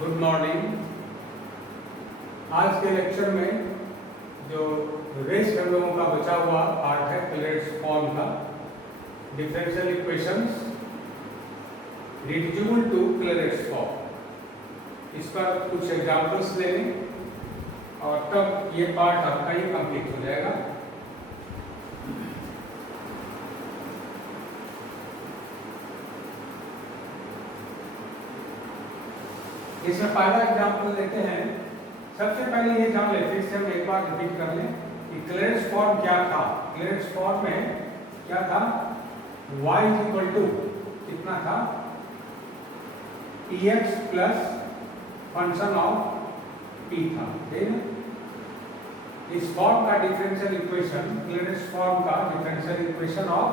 Good morning. आज के lecture में जो रेस्ट हम लोगों का बचा हुआ पार्ट है क्लेरेंस फॉर्म का, differential equations reducible to Clairaut's form, इस पर कुछ एग्जाम्पल्स लेंगे और तब ये पार्ट आपका ही कंप्लीट हो जाएगा। इसमें पहला एग्जाम्पल लेते हैं। सबसे पहले ये जान लेते हैं, हम एक बार रिपीट कर लें कि क्लेरेंस फॉर्म क्या था। क्लेरेंस फॉर्म में क्या था, y इक्वल टू कितना था, px plus function of p था। ठीक है, इस फॉर्म का डिफरेंशियल इक्वेशन, क्लेरेंस फॉर्म का differential equation of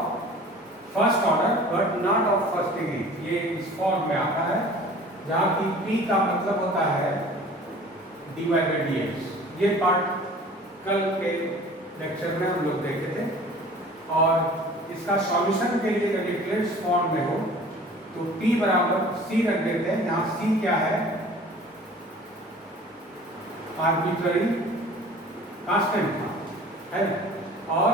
first order but not of first degree, ये इस फॉर्म में आता है जहाँ की p का मतलब होता है dy by dx। ये पार्ट कल के लेक्चर में हम लोग देखे थे। और इसका सॉल्यूशन के लिए अगर क्लेरेंस फॉर्म में हो तो p बराबर c रख देते हैं, जहाँ c क्या है, आर्बिट्ररी कांस्टेंट था, है ना। और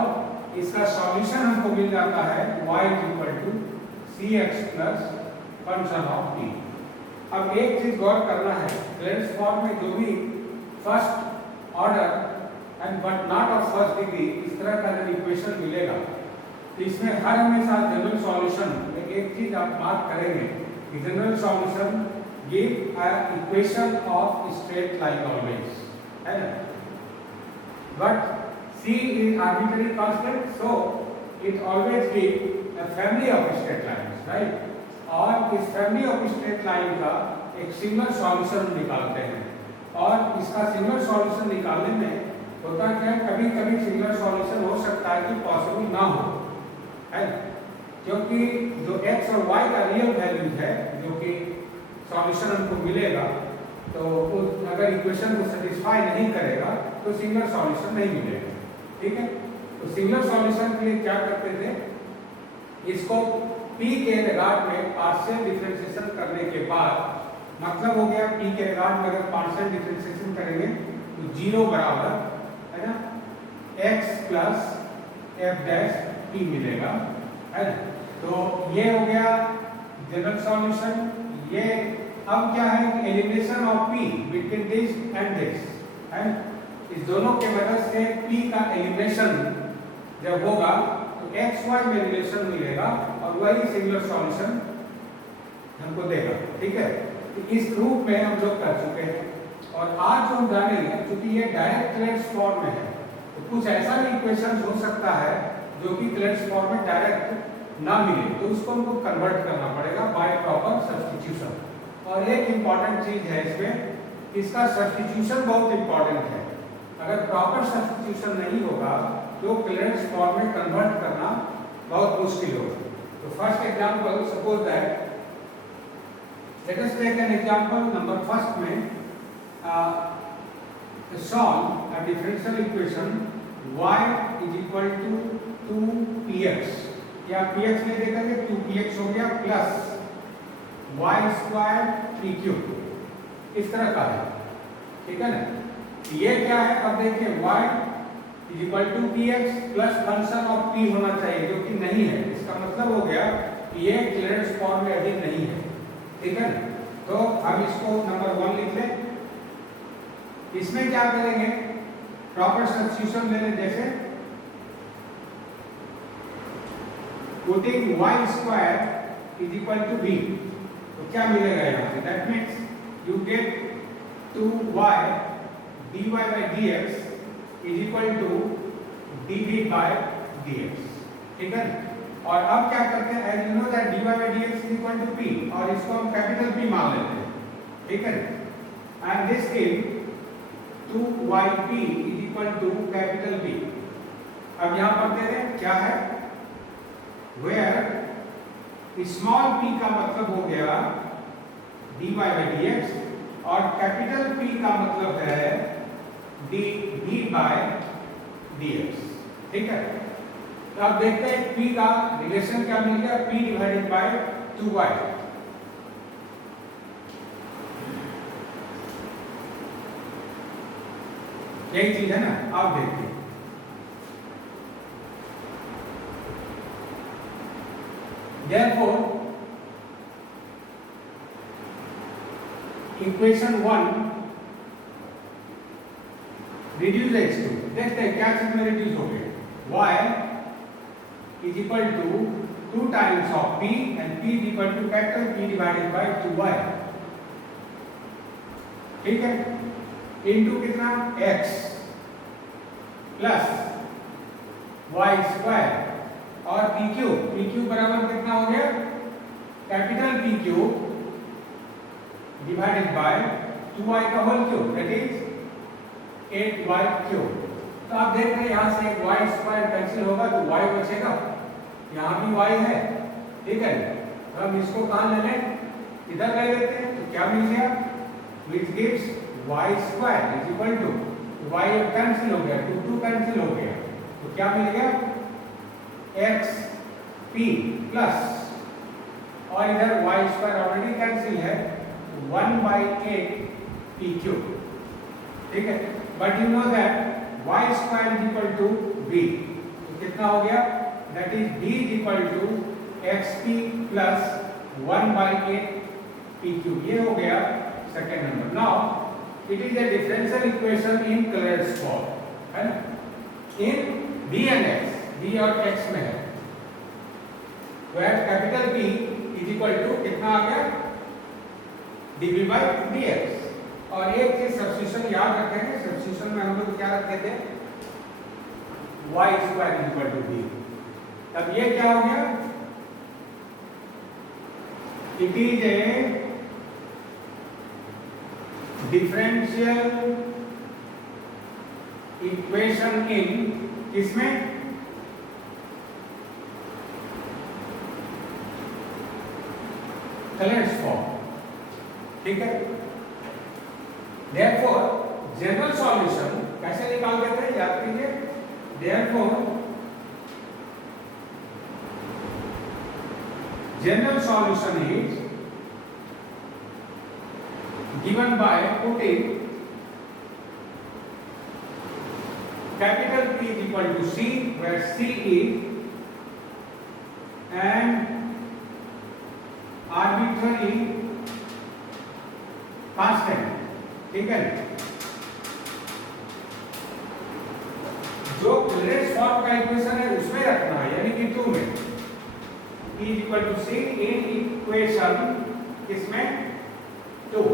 इसका सॉल्यूशन हमको मिल जाता है y equal to cx plus function of p। अब एक चीज गौर करना है, क्लेरेंस फॉर्म में जो भी first order and but not of first degree इस तरह का अगर इक्वेशन मिलेगा तो इसमें हर हमेशा जनरल सॉल्यूशन में एक चीज आप बात करेंगे कि general solution give a equation of straight line always, है ना। But c is arbitrary constant, so it always give a family of straight lines, right? और इस फैमिली ऑफ स्ट्रेट लाइन का एक सिंगल सॉल्यूशन निकालते हैं। और इसका सिंगल सॉल्यूशन निकालने में होता क्या है, कभी कभी सिंगल सॉल्यूशन हो सकता है कि पॉसिबल ना हो, है, क्योंकि जो x और y का रियल वैल्यूज है जो कि सॉल्यूशन हमको मिलेगा, तो अगर इक्वेशन को सेटिस्फाई नहीं करेगा तो सिंगल सॉल्यूशन नहीं मिलेगा। ठीक है, तो सिंगल सॉल्यूशन के लिए क्या करते थे, इसको p के रिगार्ड में पार्शियल डिफरेंशिएशन करने के बाद, मतलब हो गया p के रिगार्ड में अगर पार्शियल डिफरेंशिएशन करेंगे तो 0 बराबर, है ना, x plus f dash p मिलेगा, है ना। तो ये हो गया जनरल सॉल्यूशन। ये अब क्या है, elimination of p between this and this, है। इस दोनों के मदद से p का एलिमिनेशन जब होगा तो x y में रिलेशन मिलेगा और वही सिंगुलर सॉल्यूशन हमको देगा। ठीक है, तो इस रूप में हम लोग कर चुके हैं। और आज जो हम जानेंगे, क्योंकि ये डायरेक्ट क्लेरेंस फॉर्म में है, तो कुछ ऐसा भी इक्वेशन हो सकता है जो कि क्लेरेंस फॉर्म में डायरेक्ट ना मिले, तो उसको हमको कन्वर्ट करना पड़ेगा बाय प्रॉपर सब्स्टिट्यूशन। और एक इम्पॉर्टेंट चीज है इसमें, इसका सब्स्टिट्यूशन बहुत इंपॉर्टेंट है। अगर प्रॉपर सब्स्टिट्यूशन नहीं होगा तो क्लेरेंस फॉर्म में कन्वर्ट करना बहुत मुश्किल होगा। तो first example, suppose that let us take an example number first में, solve a differential equation y is equal to 2px, या px ले देखेंगे 2px हो गया plus y square p cube, इस तरह का है। ठीक है ना, ये क्या है, अब देखिए y is equal to px plus function of p होना चाहिए, जो कि नहीं है। इसका मतलब हो गया कि ये क्लेरेंस फॉर्म में अभी नहीं है। ठीक है, तो हम इसको नंबर 1 लिख लें। इसमें क्या करेंगे, प्रॉपर सब्स्टिट्यूशन ले लें, जैसे putting y square is equal to b, तो क्या मिलेगा यहाँ से, that means you get 2y dy by dx is equal to dv by dx। ठीक है, और अब क्या करते हैं, as you know that dy by dx is equal to p, और इसको हम कैपिटल P मान लेते हैं। ठीक है, and this give 2yp is equal to capital P। अब यहाँ पर दे रहे क्या है, वेयर स्मॉल p का मतलब हो गया dy by dx और कैपिटल P का मतलब है dv by dx। ठीक है, तो अब देखते हैं p का रिलेशन क्या मिल गया, p डिवाइडेड बाय 2y। यही चीज है ना, आप देखिए therefore इक्वेशन 1 रिड्यूस x2, देखते हैं क्या चीज में रिड्यूस हो गया। y is equal to 2 times of p and p is equal to factor p divided by 2y, ठीक है, इनटू कितना x प्लस y स्क्वायर और PQ बराबर कितना हो गया, capital PQ divided by 2y का whole cube, that is 8y cube. तो आप देख रहे हैं यहाँ से एक y स्क्वायर कैंसिल होगा तो y बचेगा, यहाँ भी y है, ठीक है। तो हम इसको कहाँ ले लें, इधर ले लेते हैं, तो क्या मिल गया, which gives y square is equal to y cancel हो गया, 2 कैंसिल हो गया, तो क्या मिल गया x p प्लस, और इधर y स्क्वायर ऑलरेडी कैंसिल है 1/8 p क्यूब, ठीक है। But you know that y square is equal to b, तो कितना हो गया, that is b is equal to xp plus 1/8 p cube, ये हो गया second number. Now it is a differential equation in Clairaut's form, है ना, in b and x, b और x में है, where capital P is equal to कितना आ गया, dv by dx। और एक चीज सब्स्टिट्यूशन याद रखेंगे, सब्स्टिट्यूशन में हम लोग क्या रखते थे, y square is equal to b, तब ये क्या हो गया, it is a differential equation in किसमें, कलर्स फॉर्म, ठीक है। Therefore जनरल सॉल्यूशन कैसे निकाल देते हैं, याद कीजिए, Therefore general solution is given by putting capital P is equal to C, where C is an arbitrary constant, ठीक है। जो क्लरेंस फॉर्म का इक्वेशन है उसमें रखना है, यानी कि 2 में, P is equal to C in equation किसमें 2,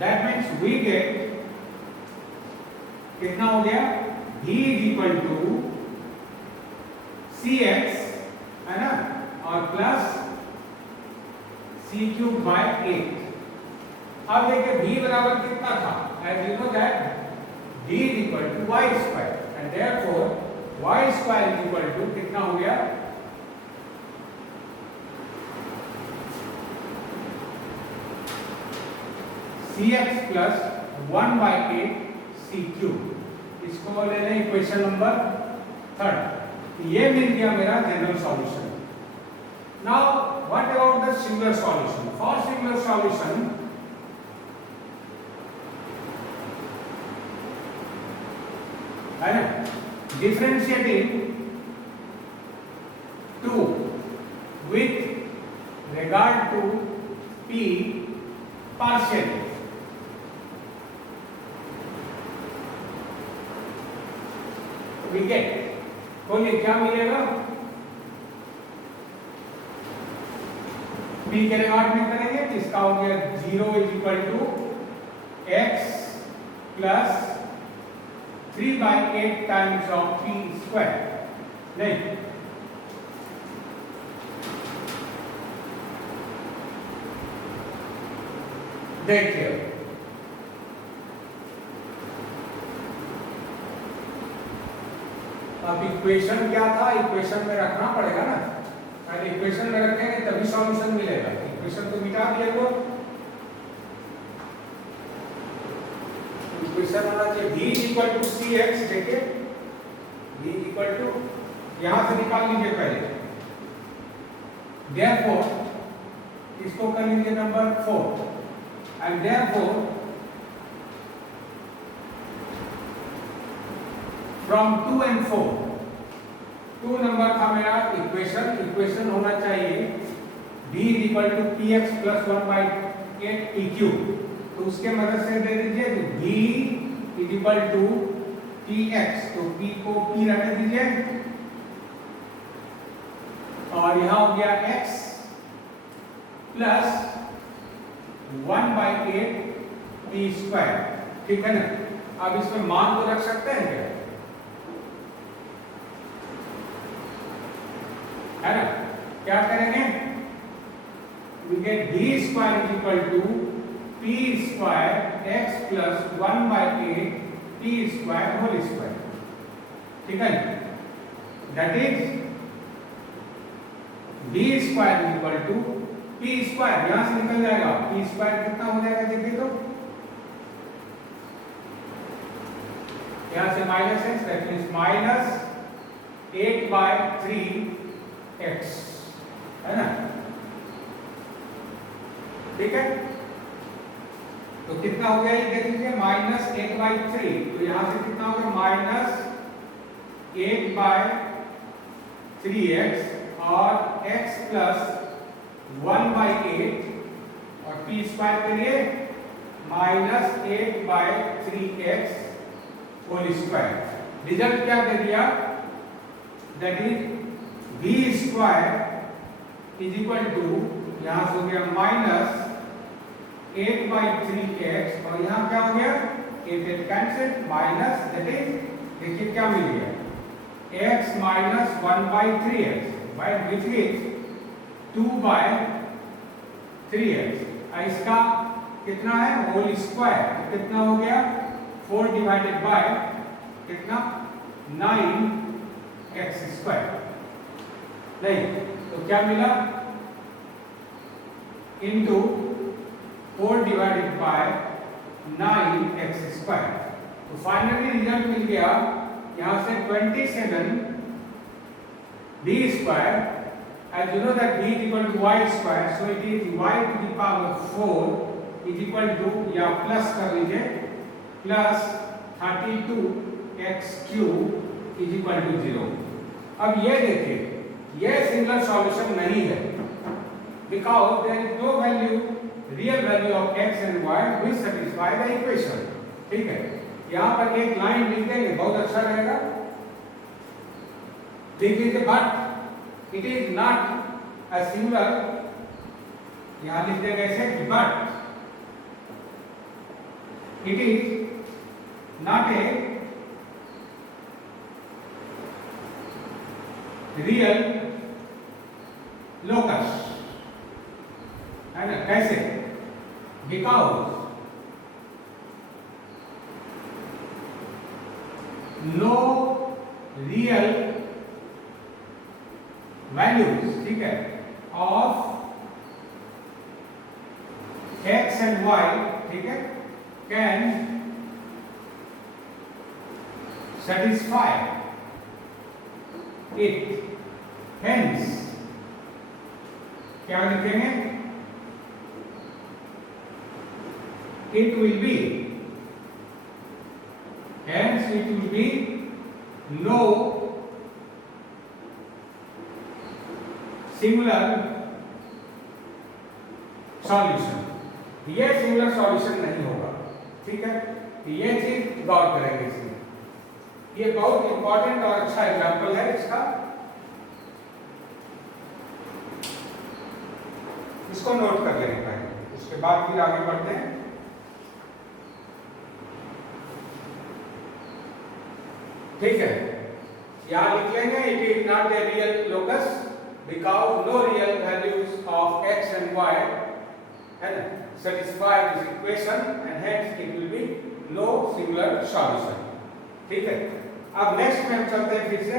that means we get कितना हो गया, V is equal to Cx, है ना, और प्लस C क्यूब बाय 8। अब देखिए V बराबर कितना था, as you know that V is equal to y square, and therefore y square is equal to कितना हो गया, Cx plus 1/8 C क्यूब। इसको ले लें इक्वेशन नंबर 3, ये मिल गया मेरा general solution. Now what about the singular solution, for singular solution है ना, differentiating 2 with regard to p partially, we get, बोलिए क्या मिलेगा, p के रिगार्ड में करेंगे तो इसका हो गया 0 is equal to x plus 3/8 times of p square, नहीं, देखिए अब इक्वेशन क्या था, इक्वेशन में रखना पड़ेगा ना, अगर इक्वेशन में रखेंगे तभी सॉल्यूशन मिलेगा, इक्वेशन तो मिटा दिया वो, इक्वेशन होना चाहिए v इक्वल टू cx, देखिए v इक्वल टू, यहां से निकाल लीजिए पहले, therefore इसको कर लीजिए number 4, and therefore from 2 and 4। 2 नंबर था मेरा इक्वेशन होना चाहिए v equal to P X plus 1/8 T Q. तो उसके मदद से दे दीजिए कि v equal to P X, तो p को p रहने दीजिए और यहां हो गया x प्लस 1/8 टी स्क्वायर। ठीक है ना। अब इसमें मान को रख सकते हैं क्या, है ना। क्या करेंगे, we get d square is equal to p square x plus 1/8 t square whole square। ठीक है, that is d square is equal to p square, यहां से निकल जाएगा p square कितना हो जाएगा देखिए, तो यहां से minus x, that means minus 8/3x, है ना। ठीक है, तो कितना हो गया ये देख लीजिए, माइनस 8/3। तो यहां से कितना हो गया, माइनस 8/3x और x प्लस 1/8 और p स्क्वायर के लिए minus 8/3x whole square. Result क्या दे दिया, that is v square is equal to, यहां से हो गया माइनस 8/3x और यहां क्या हो गया, 8 कैंसिल, माइनस, दैट इज देखिए क्या मिल गया, x minus 1/3x by which is 2/3x। इसका कितना है, होल स्क्वायर, कितना हो गया 4 डिवाइडेड बाय कितना 9x स्क्वायर। नहीं तो क्या मिला, into 4 divided by 9x square. तो फाइनली रिजल्ट मिल गया यहां से 27 b square. as you know that b is equal to y square, so it is y to the power 4 is equal to, या plus कर लीजिए, plus 32x cube is equal to 0। अब ये देखिए, ये सिंगल सॉल्यूशन नहीं है, because there is no value, real value of x and y which satisfy the equation. ठीक है, यहां पर एक लाइन लिख देंगे, बहुत अच्छा रहेगा, लिख लीजिए, but it is not a single, यहां लिख देंगे ऐसे, but it is not a real locus, है ना। कैसे, बिकॉज नो रियल वैल्यूज, ठीक है, ऑफ x एंड y, ठीक है, कैन satisfy it, hence क्या लिखेंगे, it will be, hence it will be no singular solution. ये सिंगुलर सॉल्यूशन नहीं होगा। ठीक है, ये चीज गौर करेंगे इसमें, ये बहुत इंपॉर्टेंट और अच्छा एग्जांपल है इसका, इसको नोट कर लेंगे पहले, उसके बाद फिर आगे बढ़ते हैं। ठीक है, यहां लिख लेंगे, it is not a real locus because no real values of x and y satisfy this equation and hence it will be no singular solution। ठीक है, अब नेक्स्ट में हम चलते हैं फिर से।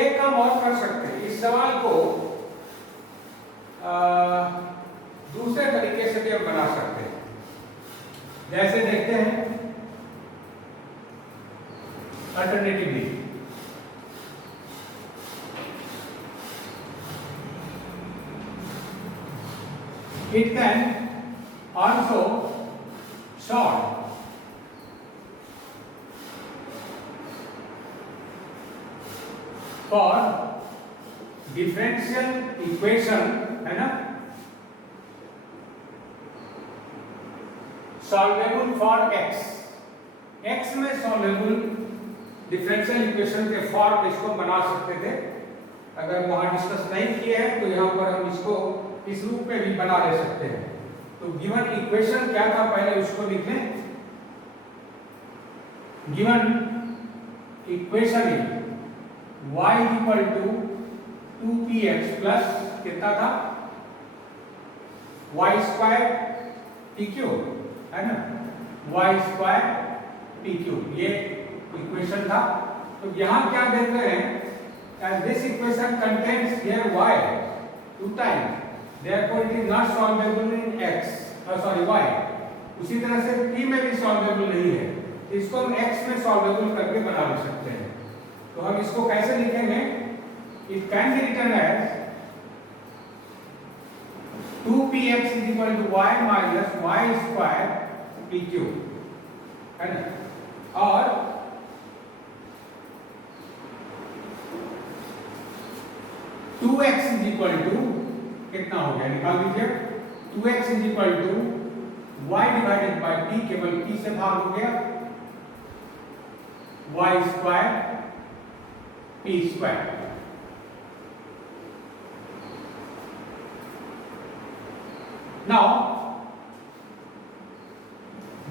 एक काम और कर सकते हैं, इस सवाल को दूसरे तरीके से भी हम बना सकते हैं। जैसे देखते हैं alternatively, It can also solve for differential equation, है ना, सॉल्वेबल फॉर x में सॉल्वेबल डिफरेंशियल इक्वेशन के फॉर्म इसको बना सकते थे। अगर वहां डिस्कस नहीं किए हैं तो यहाँ पर हम इसको इस रूप में भी बना ले सकते हैं। तो गिवन इक्वेशन क्या था पहले उसको लिख लें। गिवन इक्वेशन है y equal to 2px plus कितना था y स्क्वायर pq, है ना, y स्क्वायर pq, ये इक्वेशन था। तो यहाँ क्या देख रहे हैं, as this equation contains here y 2 times, therefore it is not solvable in y। उसी तरह से p में भी सॉल्वेबल नहीं है, इसको हम x में सॉल्वेबल करके बना ले सकते हैं। तो हम इसको कैसे लिखेंगे, it can be written as 2px is equal to y minus y square pq, है ना, और two x is equal to कितना हो गया निकाल दीजिए। 2x इज equal to y divided by p, केवल p से भाग हो गया, y square p square. Now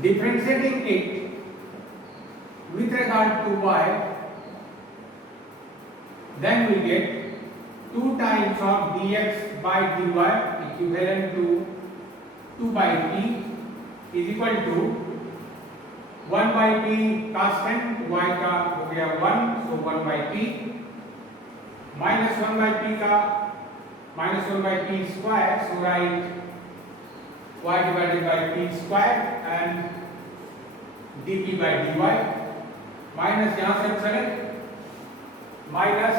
differentiating it with regard to y, then we get 2 times of dx by dy equivalent to 2 by p is equal to 1 by p constant, y का हो गया 1, so 1 by p minus 1 by p का minus 1 by p square, so write y divided by p square and dp by dy minus यहाँ से चले minus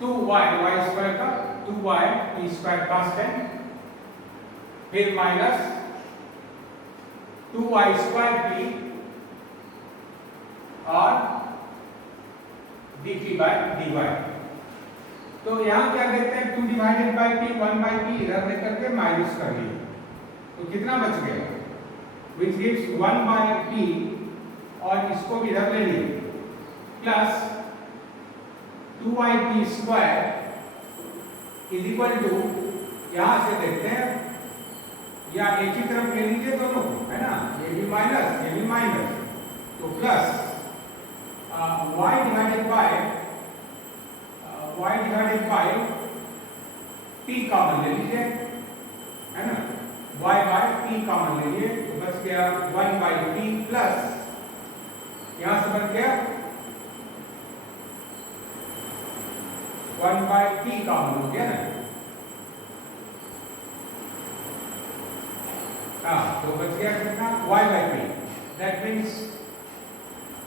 2y y square का 2y p square constant, फिर minus 2y square p और dt by dy। तो यहाँ क्या देखते हैं, 2 divided by p 1 by p इधर लेकर के माइनस कर लिए, तो कितना बच गया, which gives 1 बाय p, और इसको भी इधर ले लिए plus 2yp square is equal to, यहां से देखते हैं या एक ही तरफ ले लीजिए दोनों, है ना, ये भी माइनस, तो plus y divided by p common ले लीजिए, है ना, y बाय p कॉमन ले लीजिए, तो बच गया 1 बाय p प्लस यहां से बच गया 1 by p कॉमन हो गया ना, हाँ, तो बच गया कितना, y by p, that means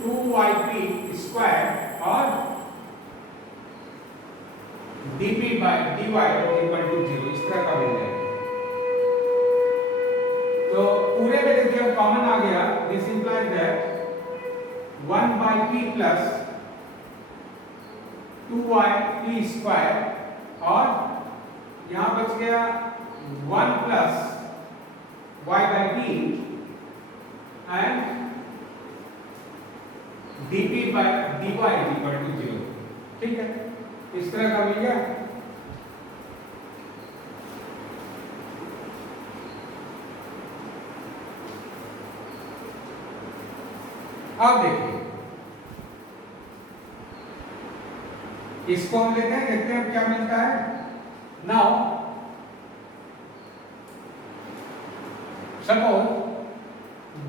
2yp square और dp by dy equal to 0, इस तरह का मिल जाएगा। तो पूरे में देखिए कॉमन आ गया, this implies that 1 by p plus 2yp square और यहां बच गया 1 plus y by p and dp by dy equal to 0। ठीक है, इस तरह का मिल गया। अब देखिए इसको हम लेते हैं, देखते हैं क्या मिलता है। Now suppose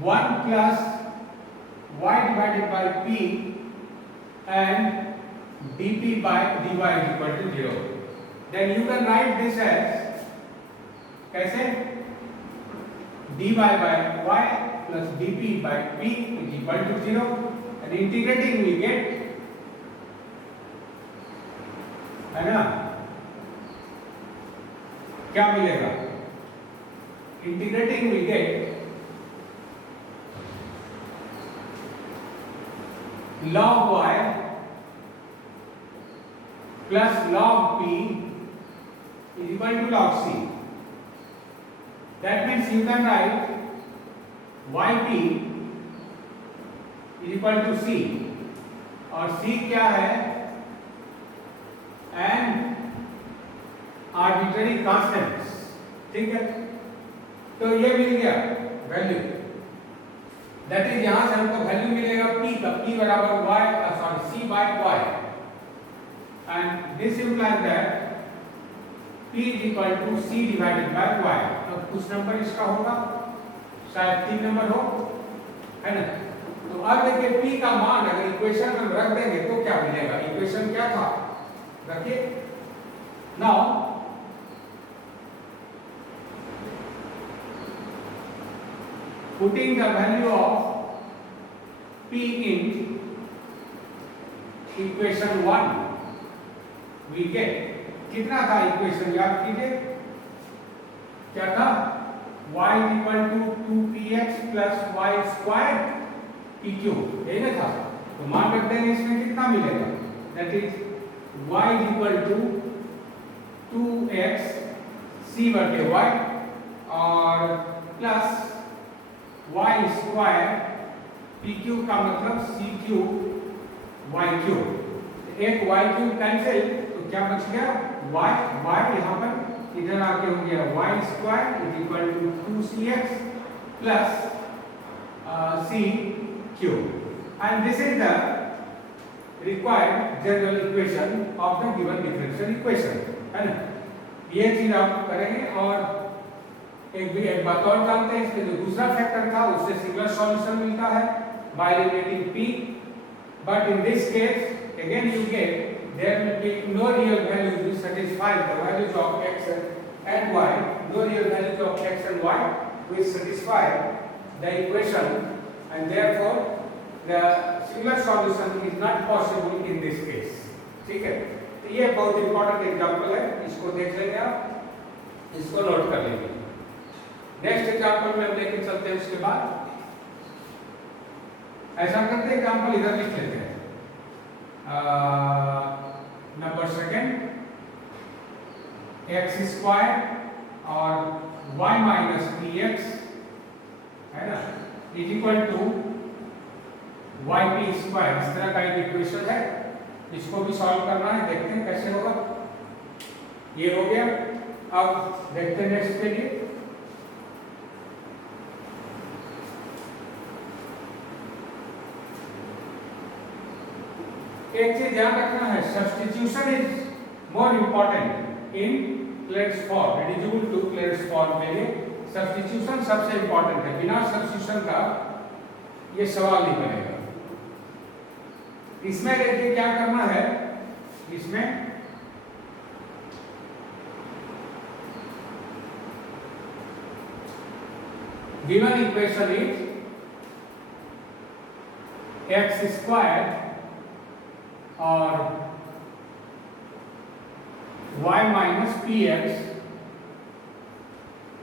1 plus y divided by p and dp by dy is equal to 0, then you can write this as कैसे, dy by y plus dp by p is equal to 0, and integrating we get, है ना, क्या मिलेगा, integrating we get log y plus log p is equal to log c. That means you can write yp is equal to c, और c क्या है? N arbitrary constants, ठीक है। तो ये मिल गया वैल्यू, दैट इज यहां से हमको वैल्यू मिलेगा p का, p बराबर y sorry c by y, and this implies that p is equal to c divided by y। तो कुछ नंबर इसका होगा, शायद 3 नंबर हो, है ना। तो अब देखिए p का मान अगर इक्वेशन में रख देंगे तो क्या मिलेगा? इक्वेशन क्या था, रखिए। Now putting the value of p in equation 1 we get, कितना था इक्वेशन याद कीजिए, क्या था? y equal to 2px plus y square pq, यही ना था। तो मान रख देंगे, इसमें कितना मिलेगा? That is y equal to 2x c बटे y और प्लस y स्क्वायर pq का मतलब cq y क्यूब, एक y क्यूब कैंसिल, तो क्या बच गया? y यहाँ पर इधर आके हो गया y square is equal to 2cx plus c cube, and this is the required general equation of the given differential equation, है ना। ये चीज आप करेंगे। और एक बात और जानते हैं, इसमें जो दूसरा फैक्टर था उससे सिंगल सॉल्यूशन मिलता है bye eliminating p, but in this case again you get there will be no real values which satisfy the values of x and y, no real values of x and y which satisfy the equation, and therefore the singular solution is not possible in this case, ठीक है। तो ये बहुत important example है, इसको देख लेंगे आप, इसको नोट कर लेंगे। नेक्स्ट एग्जांपल में हम लेके चलते हैं। उसके बाद ऐसा करते हैं, एग्जांपल इधर लिख लेते हैं। नंबर सेकेंड, एक्स स्क्वायर और y माइनस पी एक्स, है ना, is equal to y p square. इस तरह का एक इक्वेशन है, इसको भी सॉल्व करना है, देखते हैं कैसे होगा। ये हो गया, अब देखते हैं नेक्स्ट के लिए। एक चीज ध्यान रखना है, substitution is more important in Clairaut's form, reducible to Clairaut's form के लिए सब्स्टिट्यूशन सबसे इंपॉर्टेंट है। बिना सब्स्टिट्यूशन का ये सवाल नहीं बनेगा। इसमें देखिए क्या करना है, इसमें given equation is x square और y minus p x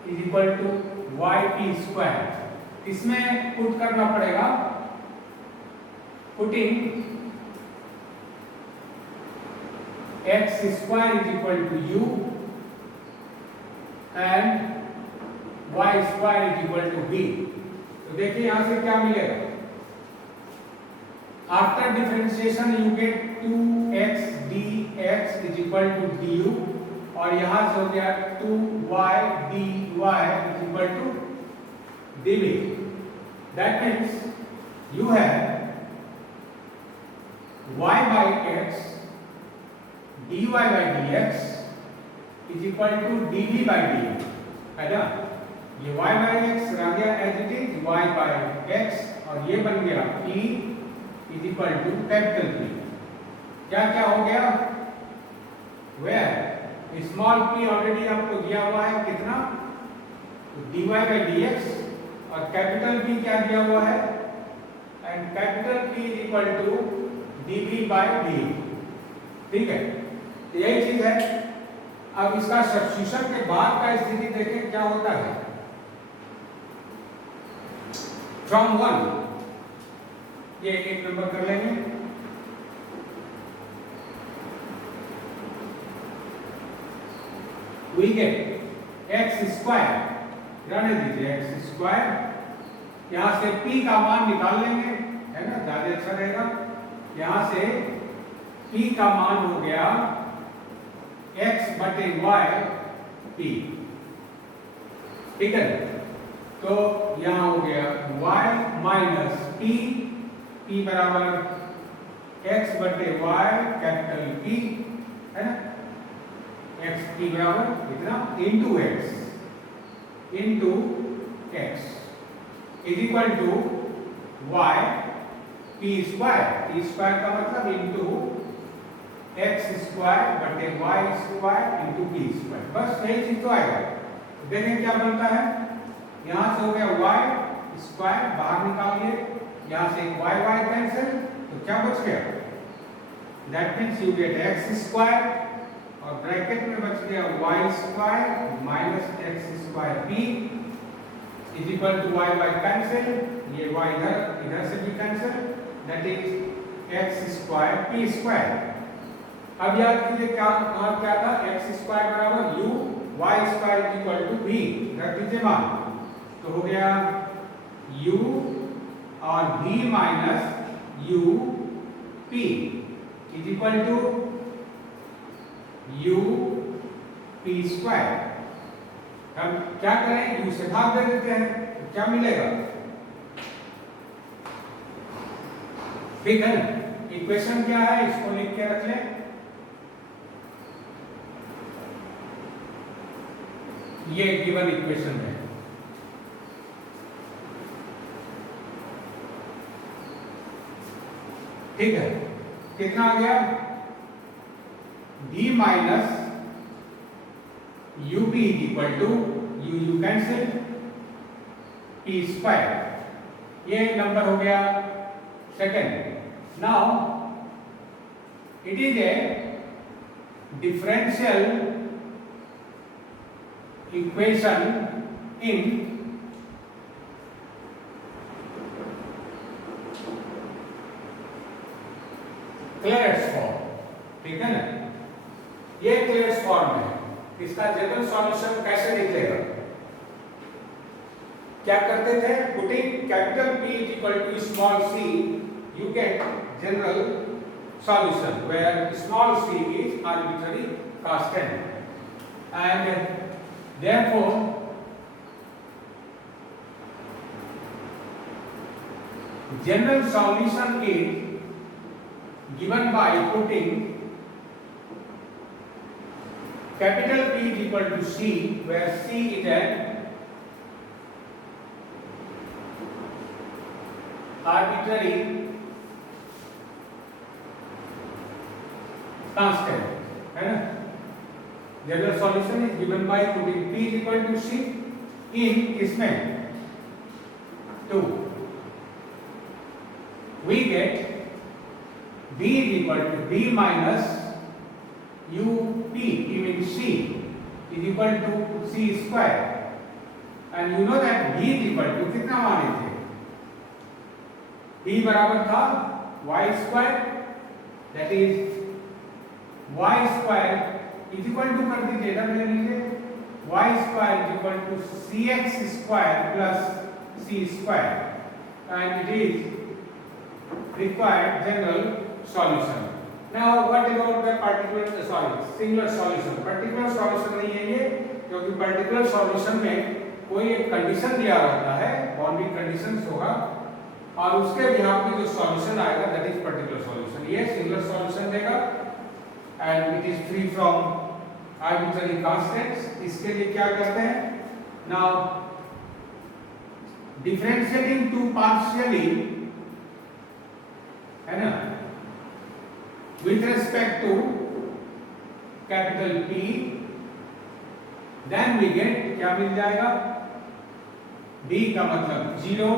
is equal to y p square. इसमें पुट करना पड़ेगा, putting x square is equal to u and y square is equal to b. तो देखिए यहां से क्या मिलेगा, after differentiation you get 2x dx is equal to du, और यहां से हो गया 2y dy is equal to dv। That means you have y by x dy by dx is equal to dv by du, है ना। ये y by x रह गया as it is y by x, और ये बन गया p is equal to capital P। क्या क्या हो गया, वेयर स्मॉल p ऑलरेडी आपको दिया हुआ है, कितना, तो dy by dx, और कैपिटल P क्या दिया हुआ है, and capital P is equal to dv by du, ठीक है। तो यही चीज है। अब इसका सब्स्टिट्यूशन के बाद का स्थिति देखें क्या होता है। फ्रॉम 1 ये एक नंबर कर लेंगे, वी गेट एक्स स्क्वायर, रहने दीजिए एक्स स्क्वायर, यहां से p का मान निकाल लेंगे, है ना, ज्यादा अच्छा रहेगा। यहां से p का मान हो गया x बटे y p, ठीक है। तो यहां हो गया y माइनस p बराबर x बटे y कैपिटल P, है ना, x p बराबर इतना into x is equal to y p square का मतलब इंटू x स्क्वायर बटे y स्क्वायर इंटू p स्क्वायर, बस यही चीज तो आएगा। देखें क्या बनता है, यहां से हो गया y स्क्वायर, बाहर निकालिए, यहां से y कैंसिल, तो क्या बच गया, that means you get x square और ब्रैकेट में बच गया y square minus x square p is equal to y cancel, ये y इधर से भी cancel, that is x square p square. अब याद कीजिए क्या था, x स्क्वायर बराबर u, y square is equal to v, रख दीजिए मान, तो हो गया u और v minus u p is equal to u p square. हम क्या करें, u से भाग दे देते हैं, तो क्या मिलेगा, ठीक है ना। इक्वेशन क्या है, इसको लिख के रख लें, ये गिवन इक्वेशन है, ठीक है। कितना आ गया, d minus u p is equal to u cancel p square, ये नंबर हो गया second. Now it is a differential equation in Clairaut's form, ठीक है ना, ये क्लेयर्स फॉर्म है। इसका जनरल सॉल्यूशन कैसे निकलेगा, क्या करते थे, putting capital P is equal to small c, you get general solution where small c is arbitrary constant and therefore general solution is given by putting capital P is equal to C, where C is an arbitrary constant, है ना। General solution is given by putting P is equal to C in किसमें 2, we get B is equal to B minus u p, P means C, is equal to C square, and you know that B is equal to कितना माने थे, B बराबर था y square, that is y square is equal to कर दीजिए, इधर ले लीजिए, y square is equal to cx square plus c square, and it is required general solution. Now what about the particular singular solution? Particular solution नहीं है ये, क्योंकि particular solution में कोई एक कंडीशन दिया रहता है, बाउंड्री कंडीशंस होगा, और उसके बिहाफ में जो सॉल्यूशन आएगा दैट इज पर्टिकुलर सॉल्यूशन। ये सिंगुलर सॉल्यूशन देगा and it is free from arbitrary constants. इसके लिए क्या करते हैं, नाउ डिफरेंशिएटिंग टू पार्शियली, है ना, with respect to capital P, then we get क्या मिल जाएगा, D का मतलब 0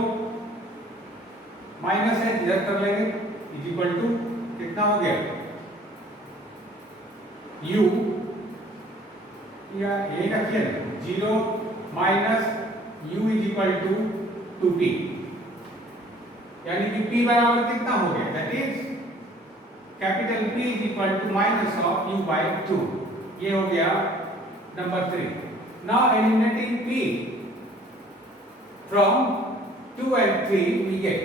माइनस है, इधर कर लेंगे, इज इक्वल टू कितना हो गया, U या यही रखिए 0 minus U is equal to 2P, यानी कि p बराबर कितना हो गया, that is capital P is equal to minus of u by 2। ये हो गया number 3। Now eliminating p from 2 and 3 we get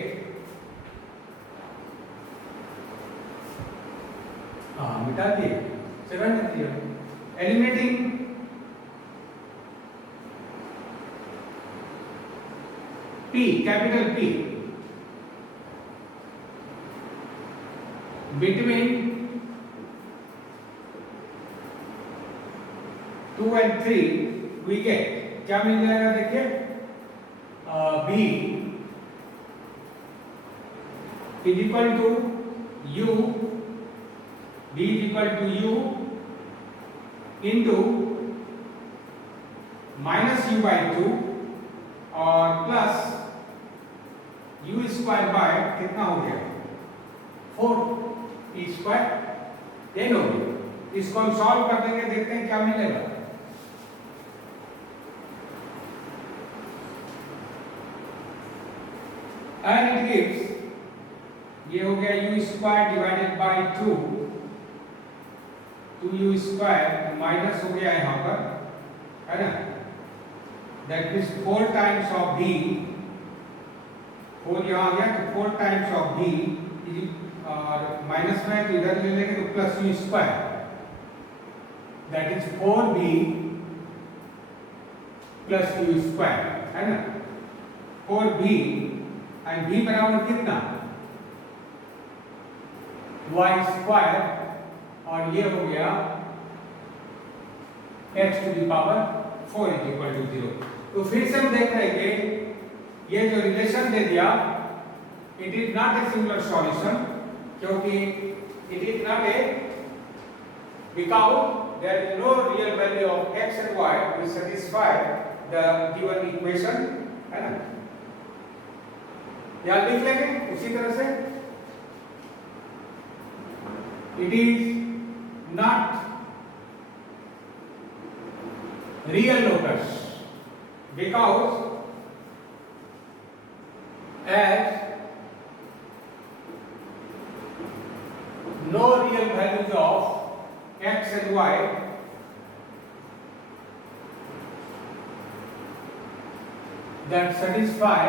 मिटा दिए 7 and 3। Eliminating P, capital P, between 2 and 3 we get क्या मिल जाएगा, देखिए B is equal to U, B is equal to U into minus U by 2 और plus u square by कितना हो गया 4 t square. ये लो, इसको हम सॉल्व कर देंगे, देखते हैं क्या मिलेगा। एंड इट गिव्स, ये हो गया u square divided by 2 2u square minus हो गया यहाँ पर, है ना, that means 4 times of b, 4 यहाँ आ गया तो 4 टाइम्स ऑफ b और माइनस में तो इधर ले लेंगे तो plus u square, that is 4b plus u square, है ना, 4b एंड b बराबर कितना y स्क्वायर और ये हो गया x to the power 4 is equal to 0। तो फिर से हम देख रहे हैं कि ये जो रिलेशन दे दिया it is not a singular solution, क्योंकि it is not a because there is no real value of x and y to satisfy the given equation, है ना। यहां लिख लेंगे उसी तरह से, it is not real locus because as no real values of x and y that satisfy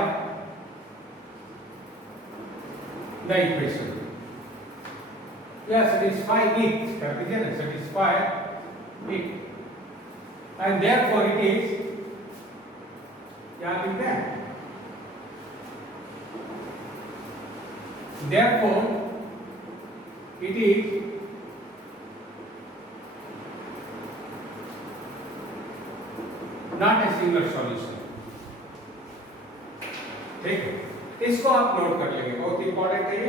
the equation, satisfy it, satisfy it, and therefore it is, याद लिखते हैं, therefore it is not a single solution। ठीक है, इसको आप note कर लेंगे, बहुत इंपॉर्टेंट है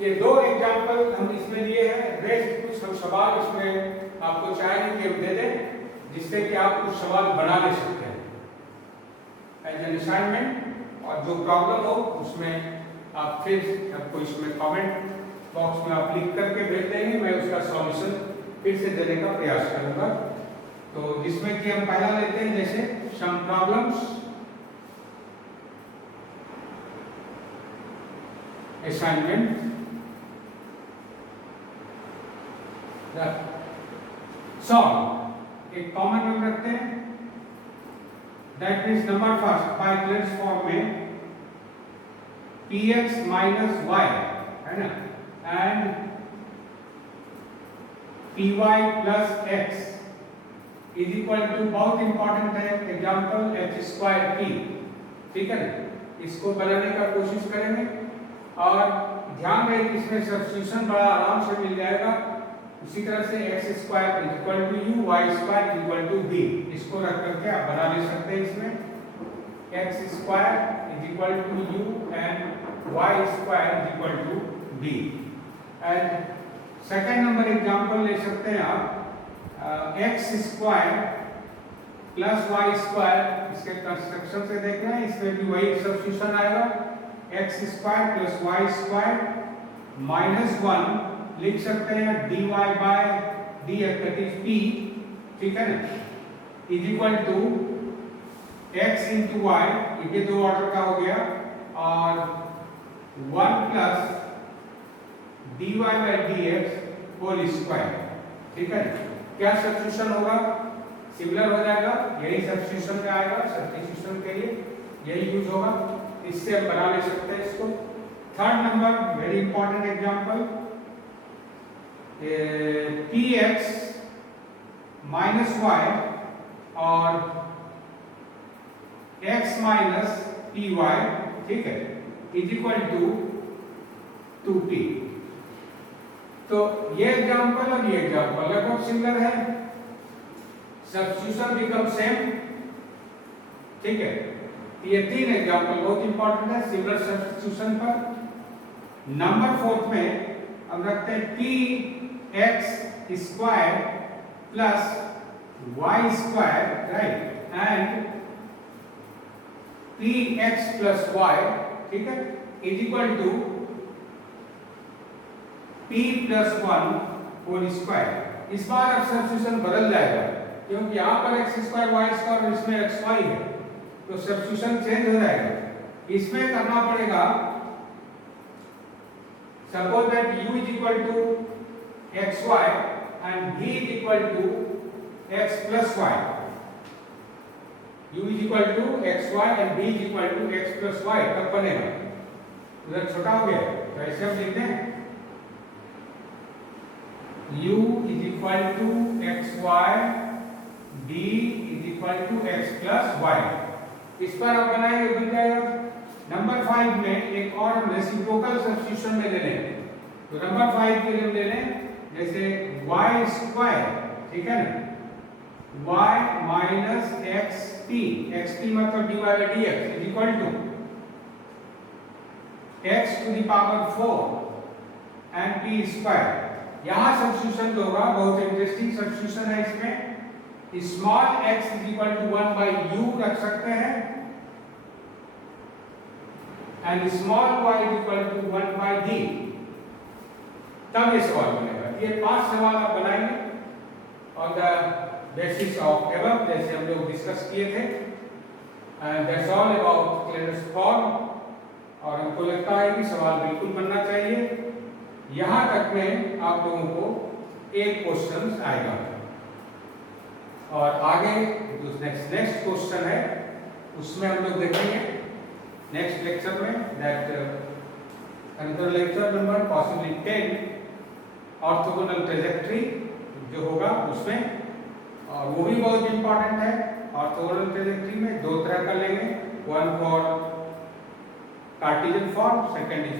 ये दो एग्जाम्पल हम इसमें लिए हैं। रेस्ट कुछ हम सवाल इसमें आपको चाहेंगे कि हम दे दें जिससे कि आप कुछ सवाल बना ले सकते हैं एज एन असाइनमेंट, और जो प्रॉब्लम हो उसमें आप फिर आपको इसमें कमेंट बॉक्स में आप लिख करके भेज देंगे, मैं उसका सॉल्यूशन फिर से देने का प्रयास करूंगा। तो जिसमें कि हम पहला लेते हैं जैसे सम प्रॉब्लम्स असाइनमेंट, सॉल्व एक कॉमन रूल रखते हैं, दैट मीन्स नंबर फर्स्ट पाइथलेट्स फॉर्म में px माइनस y, है ना, and py plus x is equal to, बहुत इंपॉर्टेंट है एग्जांपल h स्क्वायर p, ठीक है ना, इसको बनाने का कोशिश करेंगे और ध्यान रहे कि इसमें सब्स्टिट्यूशन बड़ा आराम से मिल जाएगा। उसी तरह से x square is equal to u, y square is equal to b, इसको रख करके आप बना ले सकते हैं। इसमें x square is equal to u and y square is equal to b। And second number example ले सकते हैं आप x square plus y square, इसके कंस्ट्रक्शन से देख रहे हैं, इसमें भी वही सब्स्टिट्यूशन आएगा, x square plus y square minus 1 लिख सकते हैं dy by dx that is p, ठीक है ना, is equal to x into y, ये दो ऑर्डर का हो गया, 1 plus dy by dx whole square. ठीक है, क्या सब्स्टिट्यूशन होगा? सिमिलर हो जाएगा, यही सब्स्टिट्यूशन में आएगा, सब्स्टिट्यूशन के लिए यही यूज होगा। इससे हम बना ले सकते हैं इसको। Third number, very important example, px minus y और x माइनस py, ठीक है, इज इक्वल टू 2p। तो ये एग्जांपल और ये एग्जांपल लगभग सिमिलर है, सब्स्टिट्यूशन बिकम सेम। ठीक है, ये तीन एग्जांपल बहुत इंपॉर्टेंट है सिमिलर सब्स्टिट्यूशन पर। नंबर 4 में हम रखते हैं px square plus y square, right, and px plus y, ठीक है, is equal to p plus 1 whole square. इस बार अब सब्स्टिट्यूशन बदल जाएगा, क्योंकि यहाँ पर x स्क्वायर y स्क्वायर और इसमें xy है, तो सब्स्टिट्यूशन चेंज हो जाएगा। इसमें करना पड़ेगा, suppose that u is equal to xy and v is equal to x plus y। u is equal to xy and v is equal to x plus y, तब बनेगा। उधर छोटा हो गया, तो ऐसे हम लिखते हैं u is equal to xy, v is equal to x plus y। इस पर आप बनाएंगे, बन जाएगा। नंबर 5 में एक और हम रेसिप्रोकल सब्स्टिट्यूशन में ले लें। तो नंबर 5 के लिए हम ले लें जैसे y स्क्वायर, ठीक है ना, y माइनस xp मतलब dy by dx is equal to x to the power 4 and p square. यहाँ सब्स्टिट्यूशन जो होगा बहुत इंटरेस्टिंग सब्स्टिट्यूशन है। इसमें small x is equal to 1 by u रख सकते हैं and small y is equal to 1 by d, तब ये सवाल बनेगा। ये 5 सवाल आप बनाएंगे on the basis of above, जैसे हम लोग डिस्कस किए थे। And that's all about Clairaut's form. और हमको लगता है कि सवाल बिल्कुल बनना चाहिए। यहाँ तक में आप लोगों को एक क्वेश्चन आएगा, और आगे जो नेक्स्ट क्वेश्चन है उसमें हम लोग देखेंगे नेक्स्ट लेक्चर में, that another lecture number possibly 10, orthogonal trajectory जो होगा उसमें, और वो भी बहुत इंपॉर्टेंट है। ऑर्थोगोनल ट्रेजेक्टरी में 2 तरह का लेंगे, one for Cartesian form, second is